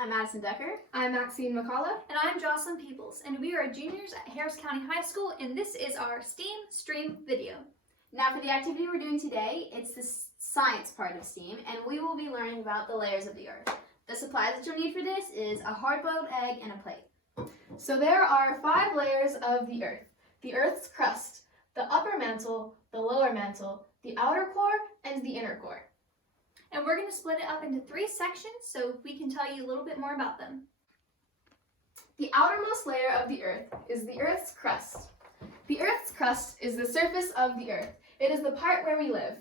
I'm Madison Decker. I'm Maxine McCullough. And I'm Jocelyn Peoples, and we are juniors at Harris County High School, and this is our STEAM Stream video. Now for the activity we're doing today, it's the science part of STEAM, and we will be learning about the layers of the Earth. The supplies that you'll need for this is a hard-boiled egg and a plate. So there are 5 layers of the Earth. The Earth's crust, the upper mantle, the lower mantle, the outer core, and the inner core. And we're going to split it up into 3 sections so we can tell you a little bit more about them. The outermost layer of the Earth is the Earth's crust. The Earth's crust is the surface of the Earth. It is the part where we live.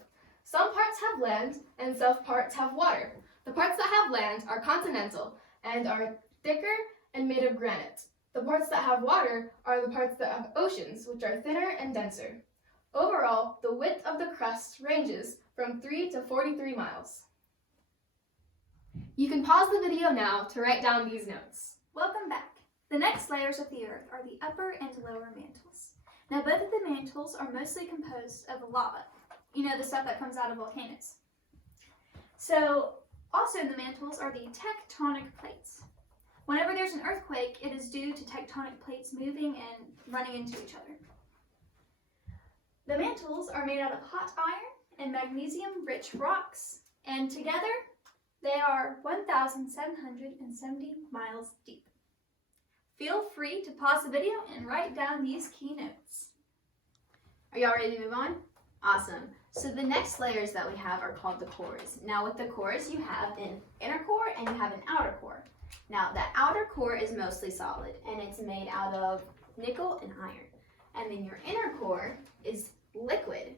Some parts have land and some parts have water. The parts that have land are continental and are thicker and made of granite. The parts that have water are the parts that have oceans, which are thinner and denser. Overall, the width of the crust ranges from 3 to 43 miles. You can pause the video now to write down these notes. Welcome back. The next layers of the Earth are the upper and lower mantles. Now both of the mantles are mostly composed of lava. You know, the stuff that comes out of volcanoes. So also in the mantles are the tectonic plates. Whenever there's an earthquake, it is due to tectonic plates moving and running into each other. The mantles are made out of hot iron and magnesium-rich rocks, and together they are 1,770 miles deep. Feel free to pause the video and write down these key notes. Are y'all ready to move on? Awesome. So the next layers that we have are called the cores. Now with the cores, you have an inner core and you have an outer core. Now the outer core is mostly solid and it's made out of nickel and iron. And then your inner core is liquid.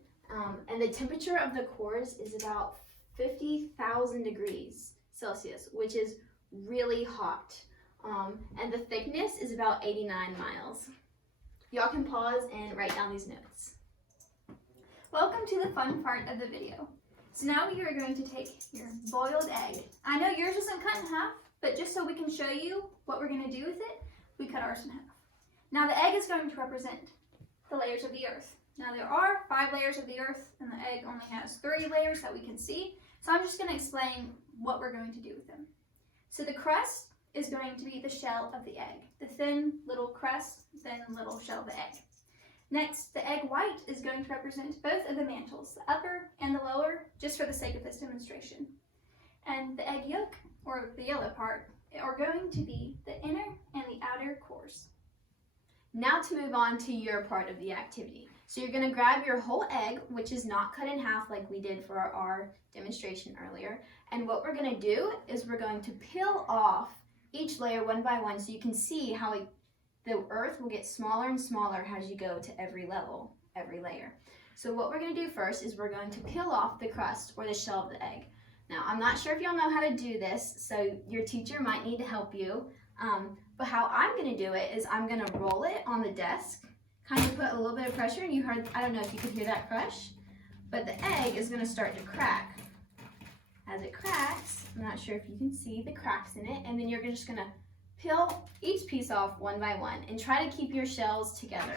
And the temperature of the cores is about 50,000 degrees Celsius, which is really hot. And the thickness is about 89 miles. Y'all can pause and write down these notes. Welcome to the fun part of the video. So now we are going to take your boiled egg. I know yours isn't cut in half, but just so we can show you what we're going to do with it, we cut ours in half. Now the egg is going to represent the layers of the Earth. Now there are 5 layers of the Earth, and the egg only has 3 layers that we can see. So I'm just going to explain what we're going to do with them. So the crust is going to be the shell of the egg. The thin little crust, thin little shell of the egg. Next, the egg white is going to represent both of the mantles, the upper and the lower, just for the sake of this demonstration. And the egg yolk, or the yellow part, are going to be the inner and the outer cores. Now to move on to your part of the activity. So you're going to grab your whole egg, which is not cut in half like we did for our demonstration earlier. And what we're going to do is we're going to peel off each layer one by one so you can see how the Earth will get smaller and smaller as you go to every level, every layer. So what we're going to do first is we're going to peel off the crust or the shell of the egg. Now I'm not sure if y'all know how to do this, so your teacher might need to help you. But how I'm going to do it is I'm going to roll it on the desk, kind of put a little bit of pressure, and you heard, I don't know if you could hear that crush, but the egg is going to start to crack. As it cracks, I'm not sure if you can see the cracks in it, and then you're just going to peel each piece off one by one and try to keep your shells together.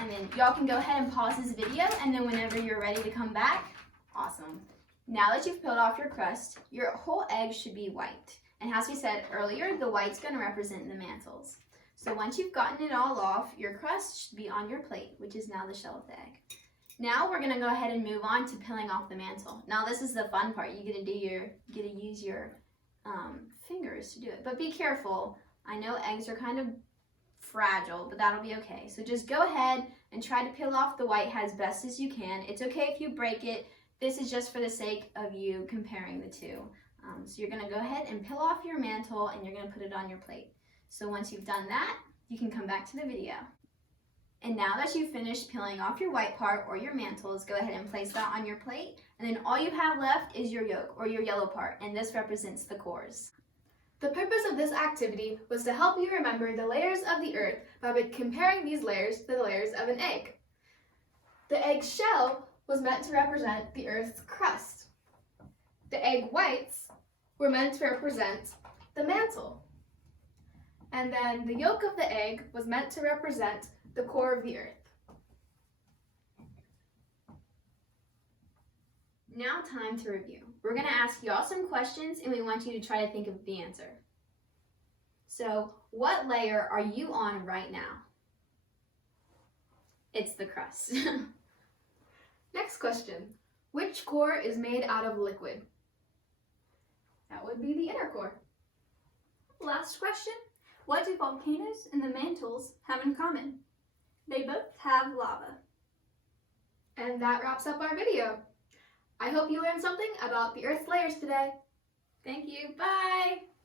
And then y'all can go ahead and pause this video, and then whenever you're ready to come back, awesome. Now that you've peeled off your crust, your whole egg should be white. And as we said earlier, the white's going to represent the mantles. So once you've gotten it all off, your crust should be on your plate, which is now the shell of the egg. Now we're going to go ahead and move on to peeling off the mantle. Now this is the fun part. You get to use your fingers to do it. But be careful. I know eggs are kind of fragile, but that'll be okay. So just go ahead and try to peel off the white as best as you can. It's okay if you break it. This is just for the sake of you comparing the two. So you're going to go ahead and peel off your mantle and you're going to put it on your plate. So once you've done that, you can come back to the video. And now that you've finished peeling off your white part or your mantles, go ahead and place that on your plate. And then all you have left is your yolk or your yellow part, and this represents the cores. The purpose of this activity was to help you remember the layers of the Earth by comparing these layers to the layers of an egg. The egg shell was meant to represent the Earth's crust. The egg whites were meant to represent the mantle. And then the yolk of the egg was meant to represent the core of the Earth. Now time to review. We're going to ask y'all some questions and we want you to try to think of the answer. So what layer are you on right now? It's the crust. Next question. Which core is made out of liquid? That would be the inner core. Last question. What do volcanoes and the mantles have in common? They both have lava. And that wraps up our video. I hope you learned something about the Earth's layers today. Thank you. Bye.